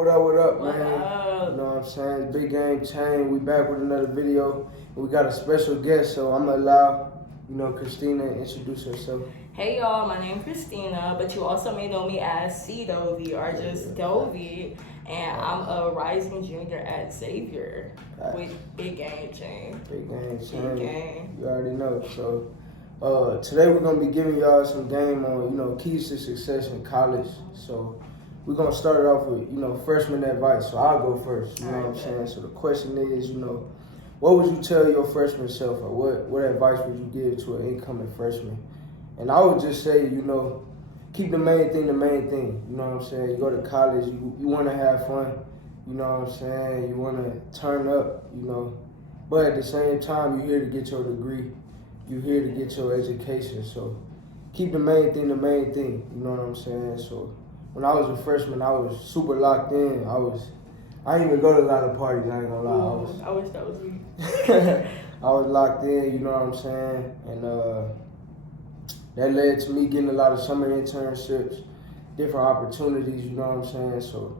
What up, What man? up? You know what I'm saying? It's BigGameCham. We back with another video. We got a special guest, so I'm gonna allow, Christina to introduce herself. Hey y'all, my name is Christina, but you also may know me as Cdovii or just Cdovii, and I'm a rising junior at Xavier with BigGameCham. BigGameCham. Big game. You already know. So today we're gonna be giving y'all some game on, keys to success in college. So we're gonna start it off with, freshman advice. So I'll go first. You know what I'm saying? So the question is, what would you tell your freshman self, or what advice would you give to an incoming freshman? And I would just say, keep the main thing the main thing. You know what I'm saying? You go to college, you want to have fun. You know what I'm saying? You want to turn up, But at the same time, you're here to get your degree. You're here to get your education. So keep the main thing the main thing. You know what I'm saying? So when I was a freshman, I was super locked in. I didn't even go to a lot of parties, I ain't gonna lie. I wish that was me. I was locked in, you know what I'm saying? And that led to me getting a lot of summer internships, different opportunities, you know what I'm saying? So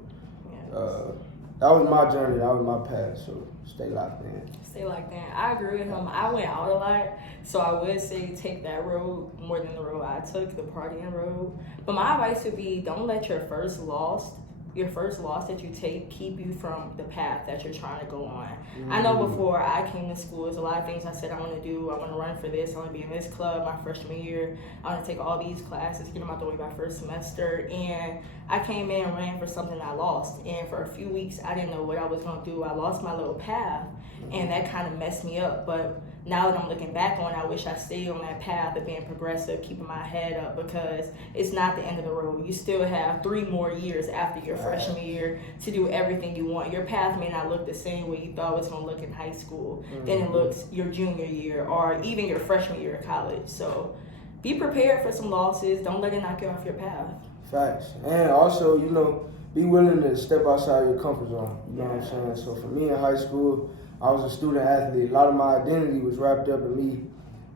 that was my journey, that was my path. So stay locked in. Stay like that. I agree with him. I went out a lot, so I would say take that road more than the road I took, the partying road. But my advice would be don't let your first loss that you take keep you from the path that you're trying to go on. I know before I came to school, there's a lot of things I said I want to do. I want to run for this. I want to be in this club my freshman year. I want to take all these classes, get them out the way by first semester. And I came in and ran for something I lost. And for a few weeks, I didn't know what I was going to do. I lost my little path, and that kind of messed me up. But now that I'm looking back on it, I wish I stayed on that path of being progressive, keeping my head up, because it's not the end of the road. You still have 3 more years after your freshman year to do everything you want. Your path may not look the same way you thought it was going to look in high school. Then it looks your junior year or even your freshman year of college. So be prepared for some losses. Don't let it knock you off your path. Facts. And also, be willing to step outside your comfort zone. You know what I'm saying? So for me in high school, I was a student athlete. A lot of my identity was wrapped up in me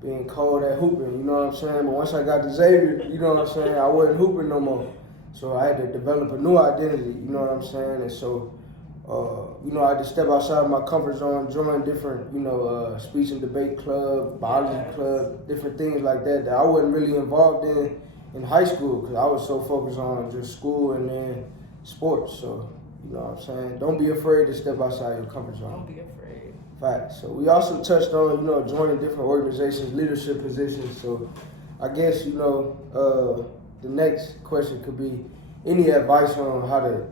being cold at hooping, you know what I'm saying? But once I got to Xavier, you know what I'm saying, I wasn't hooping no more. So I had to develop a new identity, you know what I'm saying? And so, I had to step outside of my comfort zone, join different, speech and debate club, biology club, different things like that I wasn't really involved in high school, because I was so focused on just school and then sports. So, you know what I'm saying? Don't be afraid to step outside your comfort zone. Don't be afraid. Facts. So we also touched on, joining different organizations, leadership positions. So I guess, the next question could be any advice on how to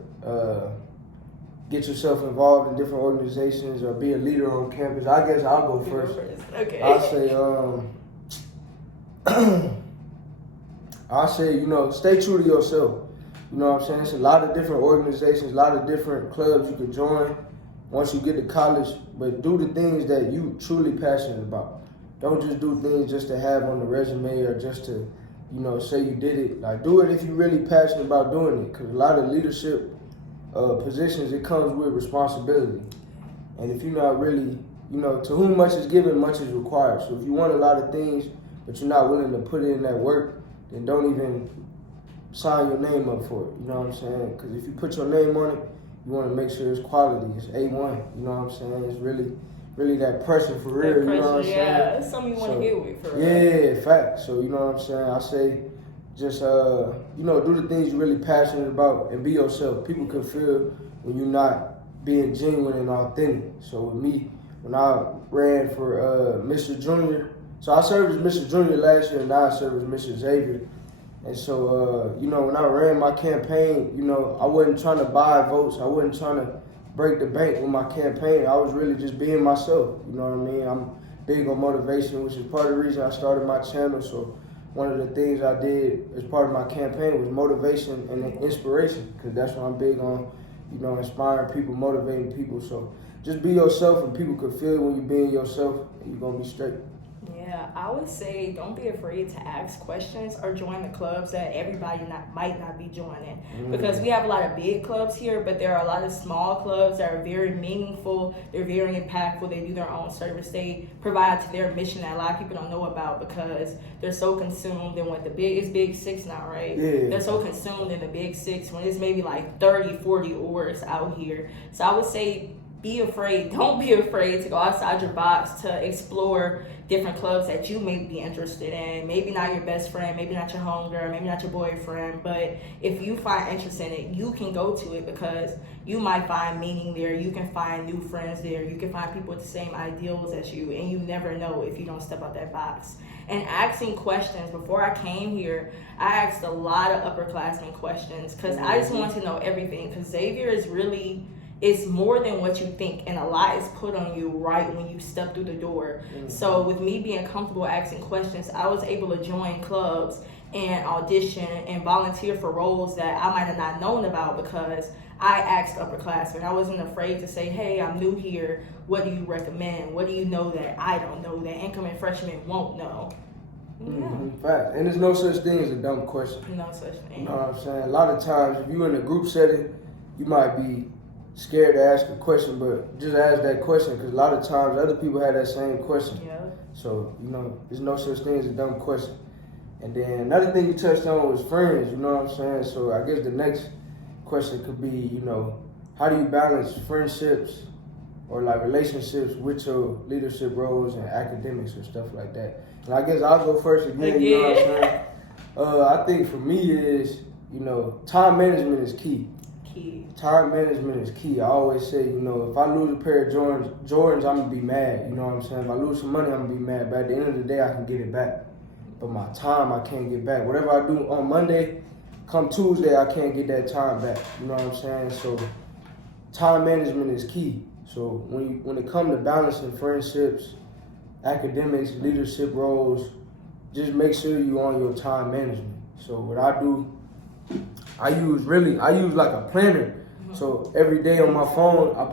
get yourself involved in different organizations or be a leader on campus. I guess I'll go first. Okay. I'll say, stay true to yourself. You know what I'm saying? It's a lot of different organizations, a lot of different clubs you can join once you get to college, but do the things that you truly passionate about. Don't just do things just to have on the resume or just to, say you did it. Like, do it if you're really passionate about doing it, because a lot of leadership positions, it comes with responsibility. And if you're not really, to whom much is given, much is required. So if you want a lot of things, but you're not willing to put in that work, then don't even sign your name up for it, you know what I'm saying? Because if you put your name on it, you want to make sure it's quality, it's A1, you know what I'm saying? It's really that pressure for real, you know what I'm saying? Yeah, it's something you want to get with for real. Yeah, fact. So, you know what I'm saying? I say just, do the things you're really passionate about and be yourself. People can feel when you're not being genuine and authentic. So with me, when I ran for Mr. Junior, so I served as Mr. Junior last year, and now I serve as Mr. Xavier. And so, when I ran my campaign, I wasn't trying to buy votes. I wasn't trying to break the bank with my campaign. I was really just being myself. You know what I mean? I'm big on motivation, which is part of the reason I started my channel. So one of the things I did as part of my campaign was motivation and inspiration, because that's what I'm big on, inspiring people, motivating people. So just be yourself, and people can feel when you're being yourself, and you're going to be straight. Yeah, I would say don't be afraid to ask questions or join the clubs that everybody might not be joining. Because we have a lot of big clubs here, but there are a lot of small clubs that are very meaningful. They're very impactful. They do their own service. They provide to their mission that a lot of people don't know about because they're so consumed in what it's Big Six now, right? Yeah. They're so consumed in the Big Six when it's maybe like 30, 40 orgs out here. So I would say don't be afraid to go outside your box to explore different clubs that you may be interested in. Maybe not your best friend, maybe not your homegirl, maybe not your boyfriend, but if you find interest in it, you can go to it because you might find meaning there. You can find new friends there. You can find people with the same ideals as you, and you never know if you don't step out that box. And asking questions. Before I came here, I asked a lot of upperclassmen questions because I just wanted to know everything, because Xavier is really... it's more than what you think, and a lot is put on you right when you step through the door. So with me being comfortable asking questions, I was able to join clubs and audition and volunteer for roles that I might have not known about because I asked upperclassmen. I wasn't afraid to say, hey, I'm new here. What do you recommend? What do you know that I don't know that incoming freshmen won't know? Fact. And there's no such thing as a dumb question. No such thing. You know what I'm saying? A lot of times, if you're in a group setting, you might be scared to ask a question, but just ask that question because a lot of times other people have that same question. Yeah. So, there's no such thing as a dumb question. And then another thing you touched on was friends, you know what I'm saying? So I guess the next question could be, how do you balance friendships or like relationships with your leadership roles and academics or stuff like that? And I guess I'll go first again, you know what I'm saying? I think for me is, time management is key. Time management is key. I always say, if I lose a pair of Jordans, I'm going to be mad. You know what I'm saying? If I lose some money, I'm going to be mad. But at the end of the day, I can get it back. But my time, I can't get back. Whatever I do on Monday, come Tuesday, I can't get that time back. You know what I'm saying? So time management is key. So when it comes to balancing friendships, academics, leadership roles, just make sure you're on your time management. So what I do, I use like a planner. So every day on my phone, I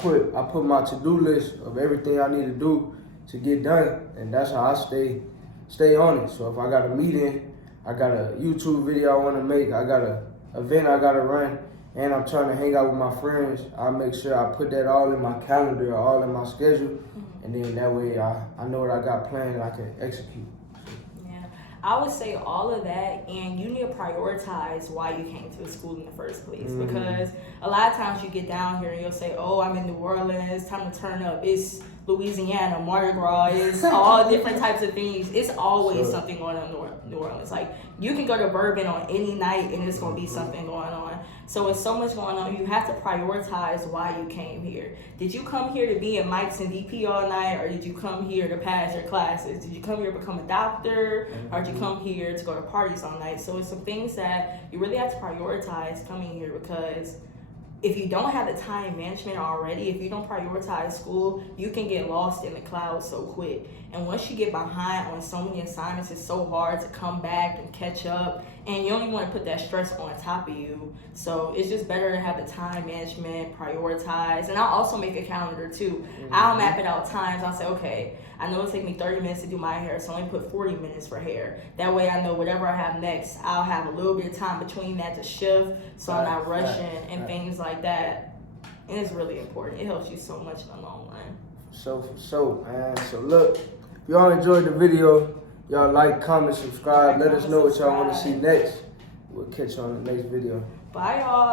put my to-do list of everything I need to do to get done, and that's how I stay on it. So if I got a meeting, I got a YouTube video I want to make, I got a event I got to run, and I'm trying to hang out with my friends, I make sure I put that all in my calendar, all in my schedule, and then that way I know what I got planned and I can execute. I would say all of that, and you need to prioritize why you came to the school in the first place. Because a lot of times you get down here and you'll say, oh, I'm in New Orleans, time to turn up. It's Louisiana, Mardi Gras, it's all different types of things. It's always something going on in New Orleans. Like, you can go to Bourbon on any night and it's going to be something going on. So it's so much going on. You have to prioritize why you came here. Did you come here to be in Mike's and DP all night, or did you come here to pass your classes? Did you come here to become a doctor, or did you come here to go to parties all night? So it's some things that you really have to prioritize coming here, because if you don't have the time management already, if you don't prioritize school, you can get lost in the clouds so quick. And once you get behind on so many assignments, it's so hard to come back and catch up. And you don't even want to put that stress on top of you. So it's just better to have the time management, prioritize. And I'll also make a calendar too. I'll map it out times. I'll say, okay, I know it'll take me 30 minutes to do my hair, so I only put 40 minutes for hair. That way I know whatever I have next, I'll have a little bit of time between that to shift, so I'm not rushing and things like that. And it's really important. It helps you so much in the long run. So, man. So look, if y'all enjoyed the video, y'all like, comment, subscribe. Let us know what y'all want to see next. We'll catch you on the next video. Bye, y'all.